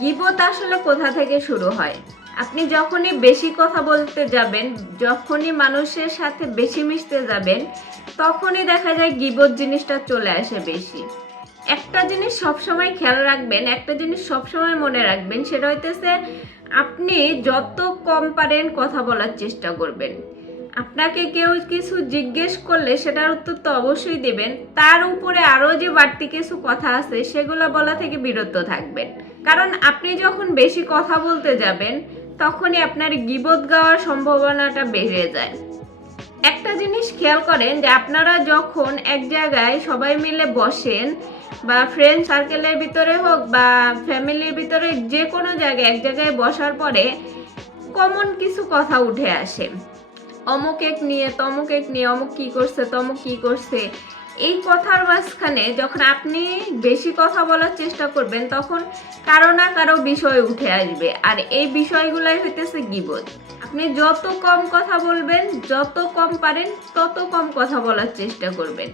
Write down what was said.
গীবত আসলে কোথা থেকে শুরু হয়? আপনি যখনই বেশি কথা বলতে যাবেন, যখনই মানুষের সাথে বেশি মিশতে যাবেন, তখনই দেখা যায় গীবত জিনিসটা চলে আসে বেশি। একটা জিনিস সবসময় খেয়াল রাখবেন, একটা জিনিস সবসময় মনে রাখবেন, সেটা হইতেছে আপনি যত কম পারেন কথা বলার চেষ্টা করবেন। আপনাকে কেউ কিছু জিজ্ঞেস করলে সেটার উত্তর তো অবশ্যই দেবেন, তার উপরে আরও যে বাড়তি কিছু কথা আছে সেগুলো বলা থেকে বিরত থাকবেন। কারণ আপনি যখন বেশি কথা বলতে যাবেন তখনই আপনার গীবত গাওয়ার সম্ভাবনাটা বেড়ে যায়। একটা জিনিস খেয়াল করেন যে আপনারা যখন এক জায়গায় সবাই মিলে বসেন, বা ফ্রেন্ড সার্কেলের ভিতরে হোক বা ফ্যামিলির ভিতরে, যে কোনো জায়গায় এক জায়গায় বসার পরে কমন কিছু কথা উঠে আসে, অমুক এক নিয়ে তমুক এক নিয়ে, অমুক কি করছে তমুক কি করছে। এই কথার মাঝখানে যখন আপনি বেশি কথা বলার চেষ্টা করবেন তখন কারো না কারো বিষয় উঠে আসবে, আর এই বিষয়গুলাই হইতেছে গীবত। আপনি যত কম কথা বলবেন, যত কম পারেন তত কম কথা বলার চেষ্টা করবেন।